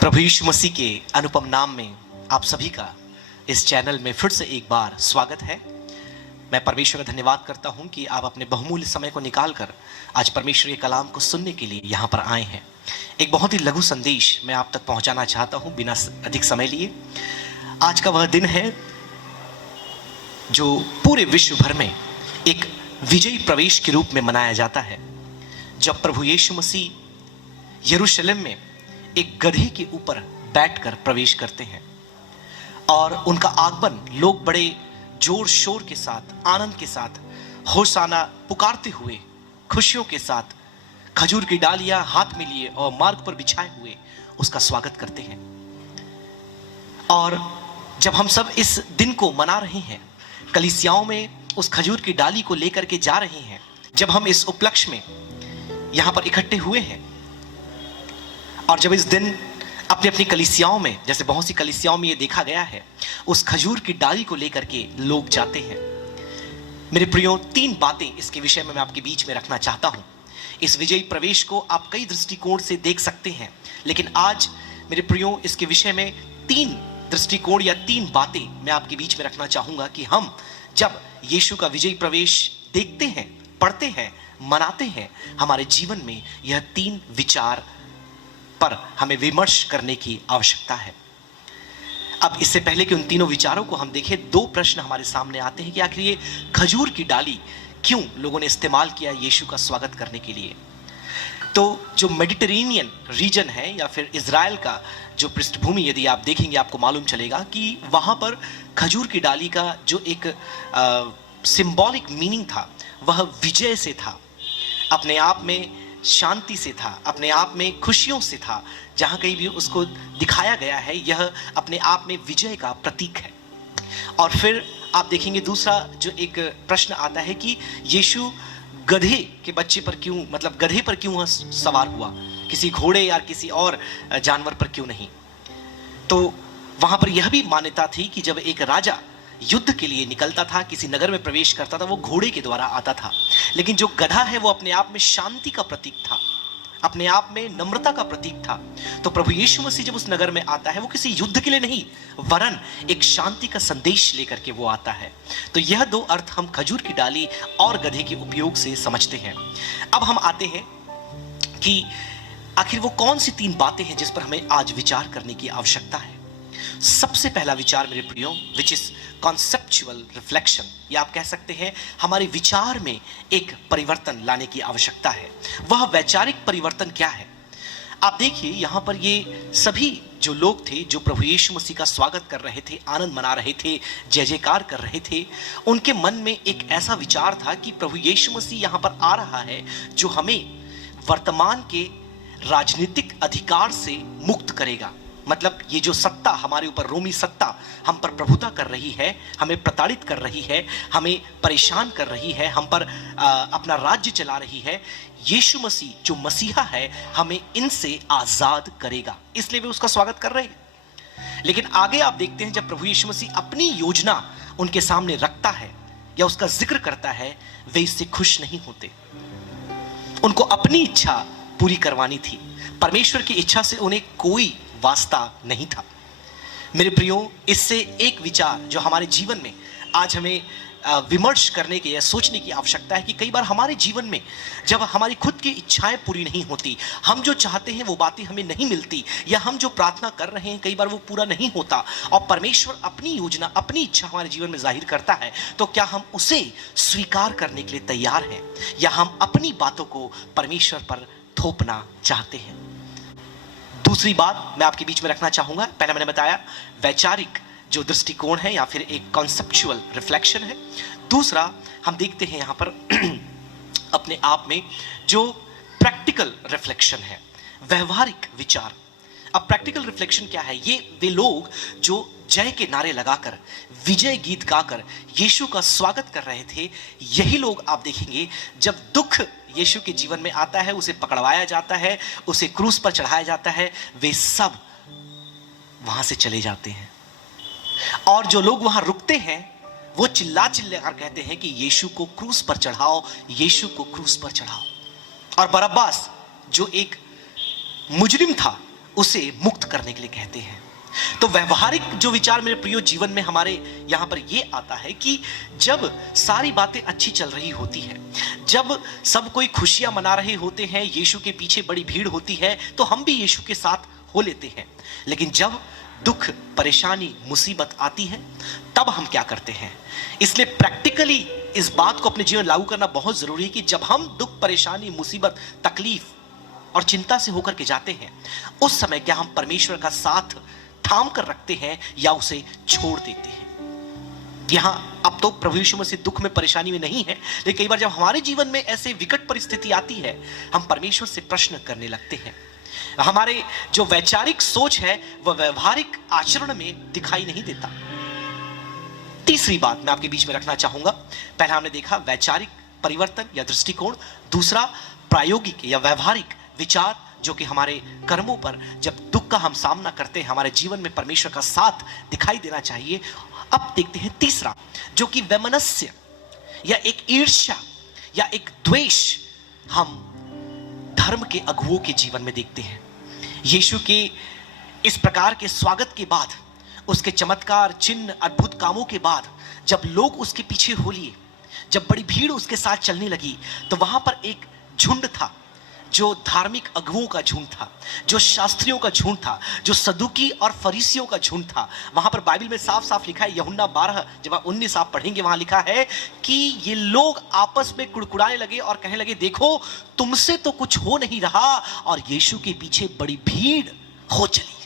प्रभु यीशु मसीह के अनुपम नाम में आप सभी का इस चैनल में फिर से एक बार स्वागत है। मैं परमेश्वर का धन्यवाद करता हूं कि आप अपने बहुमूल्य समय को निकालकर आज परमेश्वर के कलाम को सुनने के लिए यहाँ पर आए हैं। एक बहुत ही लघु संदेश मैं आप तक पहुँचाना चाहता हूँ बिना अधिक समय लिए। आज का वह दिन है जो पूरे विश्व भर में एक विजयी प्रवेश के रूप में मनाया जाता है, जब प्रभु यीशु मसीह यरूशलेम में एक गधे के ऊपर बैठकर प्रवेश करते हैं और उनका आगमन लोग बड़े जोर शोर के साथ, आनंद के साथ, होशाना पुकारते हुए, खुशियों के साथ खजूर की डालियां हाथ में लिए और मार्ग पर बिछाए हुए उसका स्वागत करते हैं। और जब हम सब इस दिन को मना रहे हैं, कलीसियाओं में उस खजूर की डाली को लेकर के जा रहे हैं, जब हम इस उपलक्ष्य में यहां पर इकट्ठे हुए हैं और जब इस दिन अपनी अपनी कलीसियाओं में, जैसे बहुत सी कलीसियाओं में ये देखा गया है, उस खजूर की डाली को लेकर के लोग जाते हैं। मेरे प्रियो, 3 बातें इसके विषय में मैं आपके बीच में रखना चाहता हूं। इस विजयी प्रवेश को आप कई दृष्टिकोण से देख सकते हैं, लेकिन आज मेरे प्रियो इसके विषय में 3 दृष्टिकोण या 3 बातें मैं आपके बीच में रखना चाहूंगा कि हम जब यीशु का विजयी प्रवेश देखते हैं, पढ़ते हैं, मनाते हैं, हमारे जीवन में यह 3 विचार पर हमें विमर्श करने की आवश्यकता है। अब इससे पहले कि उन तीनों विचारों को हम देखें, 2 प्रश्न हमारे सामने आते हैं कि आखिर ये खजूर की डाली क्यों लोगों ने इस्तेमाल किया यीशु का स्वागत करने के लिए। तो जो मेडिटेरेनियन रीजन है या फिर इज़राइल का जो पृष्ठभूमि, यदि आप देखेंगे आपको मालूम चलेगा कि वहाँ पर खजूर की डाली का जो एक सिंबॉलिक मीनिंग था वह विजय से था, अपने आप में शांति से था, अपने आप में खुशियों से था। जहाँ कहीं भी उसको दिखाया गया है, यह अपने आप में विजय का प्रतीक है। और फिर आप देखेंगे दूसरा जो एक प्रश्न आता है कि यीशु गधे के बच्चे पर क्यों, मतलब गधे पर क्यों सवार हुआ, किसी घोड़े या किसी और जानवर पर क्यों नहीं। तो वहाँ पर यह भी मान्यता थी कि जब एक राजा युद्ध के लिए निकलता था, किसी नगर में प्रवेश करता था, वो घोड़े के द्वारा आता था। लेकिन जो गधा है वो अपने आप में शांति का प्रतीक था, अपने आप में नम्रता का प्रतीक था। तो प्रभु यीशु मसीह जब उस नगर में आता है, वो किसी युद्ध के लिए नहीं, वरन एक शांति का संदेश लेकर के वो आता है। तो यह 2 अर्थ हम खजूर की डाली और गधे के उपयोग से समझते हैं। अब हम आते हैं कि आखिर वो कौन सी 3 बातें हैं जिस पर हमें आज विचार करने की आवश्यकता है। सबसे पहला विचार मेरे प्रियो, विच इज कॉन्सेप्चुअल रिफ्लेक्शन, या आप कह सकते हैं हमारे विचार में एक परिवर्तन लाने की आवश्यकता है। वह वैचारिक परिवर्तन क्या है? आप देखिए यहाँ पर ये सभी जो लोग थे जो प्रभु यीशु मसीह का स्वागत कर रहे थे, आनंद मना रहे थे, जय जयकार कर रहे थे, उनके मन में एक ऐसा विचार था कि प्रभु यीशु मसीह यहाँ पर आ रहा है जो हमें वर्तमान के राजनीतिक अधिकार से मुक्त करेगा। मतलब ये जो सत्ता हमारे ऊपर, रोमी सत्ता हम पर प्रभुता कर रही है, हमें प्रताड़ित कर रही है, हमें परेशान कर रही है, हम पर अपना राज्य चला रही है, यीशु मसीह जो मसीहा है हमें इनसे आज़ाद करेगा, इसलिए वे उसका स्वागत कर रहे हैं। लेकिन आगे आप देखते हैं जब प्रभु यीशु मसीह अपनी योजना उनके सामने रखता है या उसका जिक्र करता है, वे इससे खुश नहीं होते। उनको अपनी इच्छा पूरी करवानी थी, परमेश्वर की इच्छा से उन्हें कोई वास्ता नहीं था। मेरे प्रियो, इससे एक विचार जो हमारे जीवन में आज हमें विमर्श करने की या सोचने की आवश्यकता है कि कई बार हमारे जीवन में जब हमारी खुद की इच्छाएं पूरी नहीं होती, हम जो चाहते हैं वो बातें हमें नहीं मिलती, या हम जो प्रार्थना कर रहे हैं कई बार वो पूरा नहीं होता, और परमेश्वर अपनी योजना, अपनी इच्छा हमारे जीवन में जाहिर करता है, तो क्या हम उसे स्वीकार करने के लिए तैयार हैं, या हम अपनी बातों को परमेश्वर पर थोपना चाहते हैं। दूसरी बात मैं आपके बीच में रखना चाहूंगा, पहले मैंने बताया वैचारिक जो दृष्टिकोण है या फिर एक कॉन्सेप्चुअल रिफ्लेक्शन है। दूसरा हम देखते हैं यहाँ पर अपने आप में जो प्रैक्टिकल रिफ्लेक्शन है, व्यवहारिक विचार। अब प्रैक्टिकल रिफ्लेक्शन क्या है? ये वे लोग जो जय के नारे लगाकर, विजय गीत गाकर यीशु का स्वागत कर रहे थे, यही लोग आप देखेंगे जब दुख यीशु के जीवन में आता है, उसे पकड़वाया जाता है, उसे क्रूस पर चढ़ाया जाता है, वे सब वहां से चले जाते हैं। और जो लोग वहां रुकते हैं वो चिल्ला कर कहते हैं कि यीशु को क्रूस पर चढ़ाओ, यीशु को क्रूस पर चढ़ाओ। और बरअब्बास जो एक मुजरिम था, उसे मुक्त करने के लिए कहते हैं। तो व्यवहारिक जो विचार मेरे प्रियो जीवन में हमारे यहां पर यह आता है कि जब सारी बातें अच्छी चल रही होती है, जब सब कोई खुशियां मना रहे होते हैं, यीशु के पीछे बड़ी भीड़ होती है, तो हम भी यीशु के साथ हो लेते हैं। लेकिन जब दुख, परेशानी, मुसीबत आती है, तब हम क्या करते हैं? इसलिए प्रैक्टिकली इस बात को अपने जीवन लागू करना बहुत जरूरी है कि जब हम दुख, परेशानी, मुसीबत, तकलीफ और चिंता से होकर के जाते हैं, उस समय क्या हम परमेश्वर का साथ थाम कर रखते हैं या उसे छोड़ देते हैं? यहां अब तो प्रभु यीशु मसीह दुख में, परेशानी में नहीं है, लेकिन कई बार जब हमारे जीवन में ऐसे विकट परिस्थिति आती है, हम परमेश्वर से प्रश्न करने लगते हैं। हमारे जो वैचारिक सोच है वह व्यवहारिक आचरण में दिखाई नहीं देता। तीसरी बात मैं आपके बीच में रखना चाहूंगा। पहला हमने देखा वैचारिक परिवर्तन या दृष्टिकोण, दूसरा प्रायोगिक या व्यवहारिक विचार, जो कि हमारे कर्मों पर जब दुख का हम सामना करते हैं, हमारे जीवन में परमेश्वर का साथ दिखाई देना चाहिए। अब देखते हैं तीसरा, जो कि वैमनस्य या एक ईर्ष्या या एक द्वेष हम धर्म के अगुओं के जीवन में देखते हैं। यीशु के इस प्रकार के स्वागत के बाद, उसके चमत्कार, चिन्ह, अद्भुत कामों के बाद, जब लोग उसके पीछे हो लिए, जब बड़ी भीड़ उसके साथ चलने लगी, तो वहां पर एक झुंड था, जो धार्मिक अगुओं का झुंड था, जो शास्त्रियों का झुंड था, जो सदुकी और फरीसियों का झुंड था। वहां पर बाइबल में साफ साफ लिखा है, यूहन्ना 12 जब आप 19 आप पढ़ेंगे, वहां लिखा है कि ये लोग आपस में कुड़कुड़ाने लगे और कहने लगे, देखो तुमसे तो कुछ हो नहीं रहा, और यीशु के पीछे बड़ी भीड़ हो चली।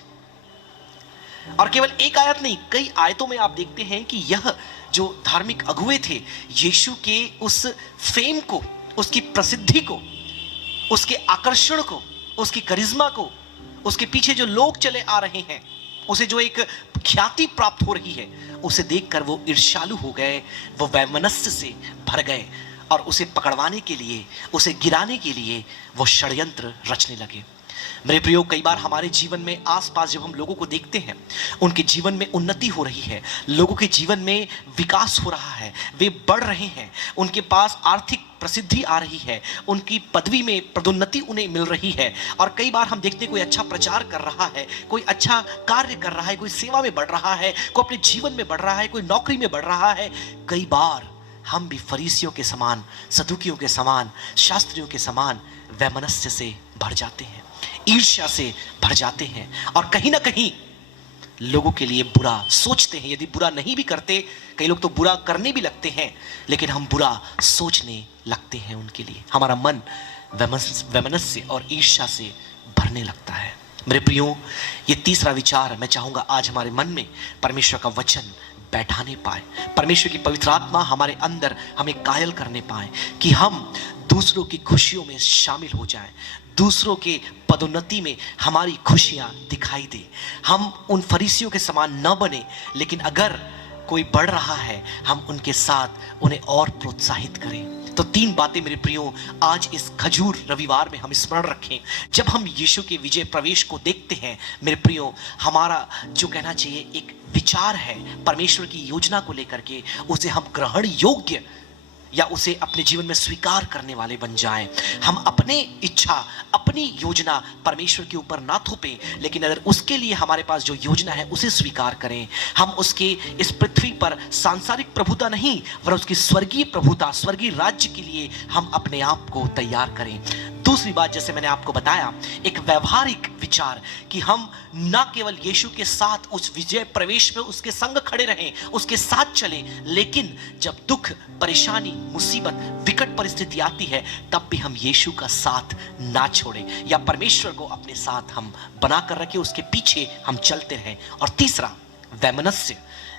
और केवल एक आयत नहीं, कई आयतों में आप देखते हैं कि यह जो धार्मिक अगुए थे, यीशु के उस फेम को, उसकी प्रसिद्धि को, उसके आकर्षण को, उसकी करिश्मा को, उसके पीछे जो लोग चले आ रहे हैं, उसे जो एक ख्याति प्राप्त हो रही है, उसे देखकर वो ईर्ष्यालु हो गए, वो वैमनस्य से भर गए और उसे पकड़वाने के लिए, उसे गिराने के लिए वो षड्यंत्र रचने लगे। मेरे प्रियो, कई बार हमारे जीवन में आसपास जब हम लोगों को देखते हैं, उनके जीवन में उन्नति हो रही है, लोगों के जीवन में विकास हो रहा है, वे बढ़ रहे हैं, उनके पास आर्थिक प्रसिद्धि आ रही है, उनकी पदवी में पदोन्नति उन्हें मिल रही है, और कई बार हम देखते हैं कोई अच्छा प्रचार कर रहा है, कोई अच्छा कार्य कर रहा है, कोई सेवा में बढ़ रहा है, कोई अपने जीवन में बढ़ रहा है, कोई नौकरी में बढ़ रहा है। कई बार हम भी फरीसियों के समान, सदुकियों के समान, शास्त्रियों के समान वैमनस्य से भर जाते हैं, ईर्ष्या से भर जाते हैं, और कहीं ना कहीं लोगों के लिए बुरा सोचते हैं। यदि बुरा नहीं भी करते, कई लोग तो बुरा करने भी लगते हैं, लेकिन हम बुरा सोचने लगते हैं उनके लिए। हमारा मन वैमनस्य और ईर्ष्या से भरने लगता है। मेरे प्रियो, ये तीसरा विचार मैं चाहूंगा आज हमारे मन में परमेश्वर का वचन बैठाने पाए, परमेश्वर की पवित्र आत्मा हमारे अंदर हमें कायल करने पाए कि हम दूसरों की खुशियों में शामिल हो जाएं, दूसरों के पदोन्नति में हमारी खुशियां दिखाई दे। हम उन फरीसियों के समान न बने, लेकिन अगर कोई बढ़ रहा है, हम उनके साथ उन्हें और प्रोत्साहित करें। तो तीन बातें मेरे प्रियो आज इस खजूर रविवार में हम स्मरण रखें। जब हम यीशु के विजय प्रवेश को देखते हैं, मेरे प्रियो, हमारा जो कहना चाहिए एक विचार है परमेश्वर की योजना को लेकर के, उसे हम ग्रहण योग्य या उसे अपने जीवन में स्वीकार करने वाले बन जाएं। हम अपने इच्छा, अपनी योजना परमेश्वर के ऊपर ना थोपें, लेकिन अगर उसके लिए हमारे पास जो योजना है उसे स्वीकार करें। हम उसके इस पृथ्वी पर सांसारिक प्रभुता नहीं, वरन उसकी स्वर्गीय प्रभुता, स्वर्गीय राज्य के लिए हम अपने आप को तैयार करें। दूसरी बात, जैसे मैंने आपको बताया, एक व्यवहारिक विचार कि हम ना केवल यीशु के साथ उस विजय प्रवेश में उसके संग खड़े रहें, उसके साथ चलें, लेकिन जब दुख, परेशानी, मुसीबत, विकट परिस्थिति आती है, तब भी हम यीशु का साथ ना छोड़ें, या परमेश्वर को अपने साथ हम बनाकर रखें, उसके पीछे हम चलते रहें। और तीसरा, वैमनस्य,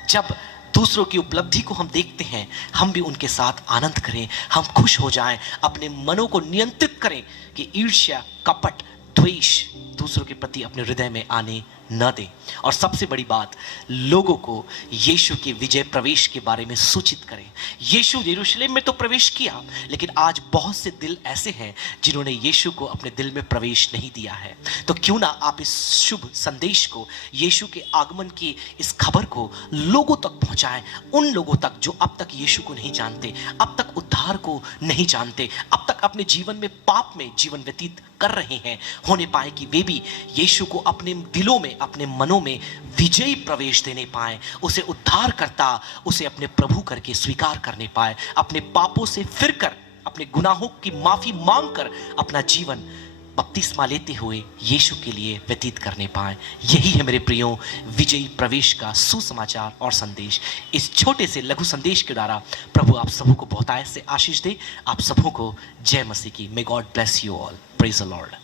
जब दूसरों की उपलब्धि को हम देखते हैं, हम भी उनके साथ आनंद करें, हम खुश हो जाएं, अपने मनों को नियंत्रित करें कि ईर्ष्या, कपट, द्वेष दूसरों के प्रति अपने हृदय में आने न दें। और सबसे बड़ी बात, लोगों को यीशु के विजय प्रवेश के बारे में सूचित करें। यीशु यरूशलेम में तो प्रवेश किया, लेकिन आज बहुत से दिल ऐसे हैं जिन्होंने यीशु को अपने दिल में प्रवेश नहीं दिया है। तो क्यों ना आप इस शुभ संदेश को, यीशु के आगमन की इस खबर को लोगों तक पहुंचाएं, उन लोगों तक जो अब तक यीशु को नहीं जानते, अब तक उद्धार को नहीं जानते, अब तक अपने जीवन में पाप में जीवन व्यतीत कर रहे हैं, होने पाए कि वे भी भी यीशु को अपने दिलों में, अपने मनों में विजयी प्रवेश देने पाए, उसे उद्धार करता, उसे अपने प्रभु करके स्वीकार करने पाए, अपने पापों से फिरकर, अपने गुनाहों की माफी मांगकर अपना जीवन बपतिस्मा लेते हुए यीशु के लिए व्यतीत करने पाए। यही है मेरे प्रियो विजयी प्रवेश का सुसमाचार और संदेश। इस छोटे से लघु संदेश के द्वारा प्रभु आप सबों को बहुतायत से आशीष दे। आप सबों को जय मसीह की। May God bless you all. Praise the Lord.